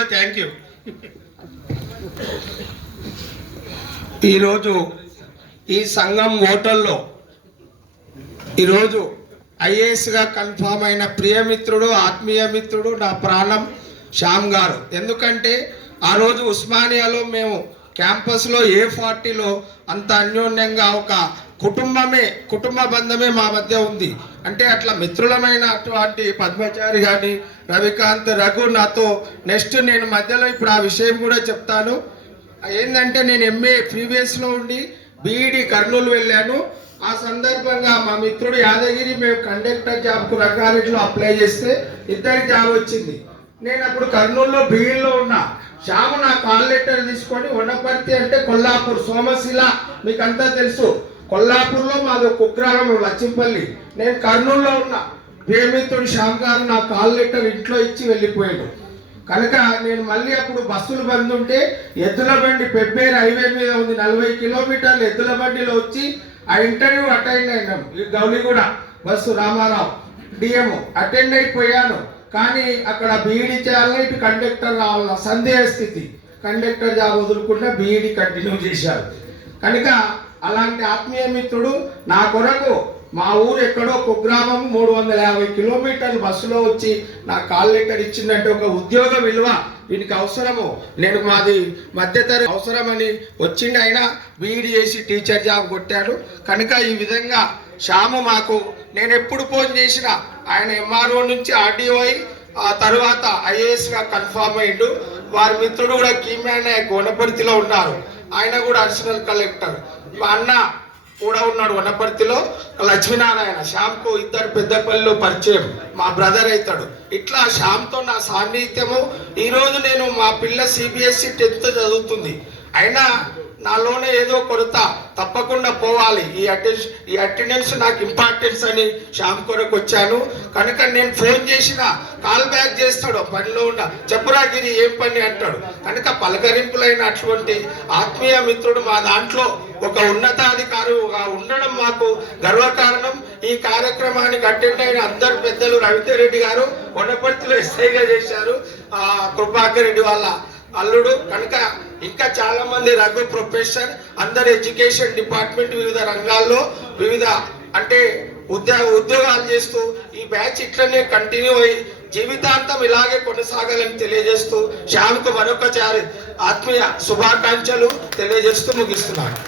Thank you. ఈరోజు ఈ సంఘం హోటల్లో ఈరోజు ఐఏఎస్గా కన్ఫామ్ అయిన ప్రియమిత్రుడు, ఆత్మీయ మిత్రుడు, నా ప్రాణం శ్యామ్ గారు. ఎందుకంటే ఆ రోజు ఉస్మానియాలో మేము క్యాంపస్లో A40లో అంత అన్యోన్యంగా ఒక కుటుంబ బంధమే మా మధ్య ఉంది. అంటే అట్లా మిత్రులమైన అటువంటి పద్మచారి కానీ, రవికాంత్, రఘు నాతో నెక్స్ట్ నేను మధ్యలో ఇప్పుడు ఆ విషయం కూడా చెప్తాను. ఏంటంటే నేను MA ప్రీవియస్లో ఉండి BEd కర్నూలు వెళ్ళాను. ఆ సందర్భంగా మా మిత్రుడు యాదగిరి మేము కండక్టర్ జాబ్కు రంగారెడ్డిలో అప్లై చేస్తే ఇద్దరికి జాబ్ వచ్చింది. నేను అప్పుడు కర్నూలులో BEdలో ఉన్నా. శ్యాము నా కాల్ లెటర్ తీసుకొని వనపర్తి అంటే కొల్లాపూర్, సోమశిల మీకు అంతా తెలుసు. కొల్లాపూర్లో మాది కుగ్రామం లచ్చింపల్లి. నేను కర్నూలులో ఉన్నా. ప్రియమిత్రుడు శ్యామ్ గారు నా కాల్ లెటర్ ఇంట్లో ఇచ్చి వెళ్ళిపోయాడు. కనుక నేను మళ్ళీ అప్పుడు బస్సులు బంద్ ఉంటే ఎద్దుల బండి పెబ్బేరు హైవే మీద ఉంది, 40 కిలోమీటర్లు ఎద్దుల బండిలో వచ్చి ఆ ఇంటర్వ్యూ అటెండ్ అయినాం. ఈ Gowliguda bus Ramarao DM attend అయిపోయాను. కానీ అక్కడ BEd చేయాలని ఇటు కండక్టర్ రావాలన్న సందేహ స్థితి. కండక్టర్ జాబ్ వదులుకుండా BEd కంటిన్యూ చేశారు. కనుక అలాంటి ఆత్మీయ మిత్రుడు నా కొరకు మా ఊరు ఎక్కడో కుగ్రామం 350 కిలోమీటర్లు బస్సులో వచ్చి నా కాల్ లెటర్ ఇచ్చిందంటే ఒక ఉద్యోగ విలువ వీనికి అవసరము. నేను మాది మధ్యతరగతి అవసరమని వచ్చింది. అయినా BEd చేసి టీచర్ జాబ్ కొట్టాడు. కనుక ఈ విధంగా శ్యాము మాకు నేను ఎప్పుడు ఫోన్ చేసినా ఆయన MRO నుంచి RDO అయి ఆ తర్వాత IASగా కన్ఫామ్ అయ్యిండు. వారి మిత్రుడు కూడా కీమ్యాన్ వనపర్తిలో ఉన్నారు. ఆయన కూడా అడిషనల్ కలెక్టర్. మా అన్న కూడా ఉన్నాడు వనపర్తిలో, లక్ష్మీనారాయణ. శ్యామ్కు ఇద్దరు పెద్దపల్లిలో పరిచయం, మా బ్రదర్ అవుతాడు. ఇట్లా శ్యామ్తో నా సాన్నిహిత్యము. ఈరోజు నేను మా పిల్ల CBSE 10th చదువుతుంది. అయినా నాలోనే ఏదో కొరత, తప్పకుండా పోవాలి, ఈ అటెండెన్స్ నాకు ఇంపార్టెన్స్ అని శ్యామ్ కొరకు వచ్చాను. కనుక నేను ఫోన్ చేసిన కాల్ బ్యాక్ చేస్తాడు, పనిలో ఉన్న చెప్పురాగిరి ఏం పని అంటాడు. కనుక పలకరింపులైన అటువంటి ఆత్మీయ మిత్రుడు మా దాంట్లో ఒక ఉన్నతాధికారిగా ఉండడం మాకు గర్వకారణం. ఈ కార్యక్రమానికి అటెండ్ అయిన అందరు పెద్దలు, రవీందర్ రెడ్డి గారు వనపర్తిలో ఎస్ఐగా చేశారు, కృపాకర్ రెడ్డి వాళ్ళ అల్లుడు. కనుక ఇంకా చాలా మంది, రఘు ప్రొఫెసర్, అందరు ఎడ్యుకేషన్ డిపార్ట్మెంట్ వివిధ రంగాల్లో వివిధ అంటే ఉద్యోగాలు చేస్తూ ఈ బ్యాచ్ ఇట్లనే కంటిన్యూ అయ్యి జీవితాంతం ఇలాగే కొనసాగాలని తెలియజేస్తూ శ్యామ్కు మరొకసారి ఆత్మీయ శుభాకాంక్షలు తెలియజేస్తూ ముగిస్తున్నాను.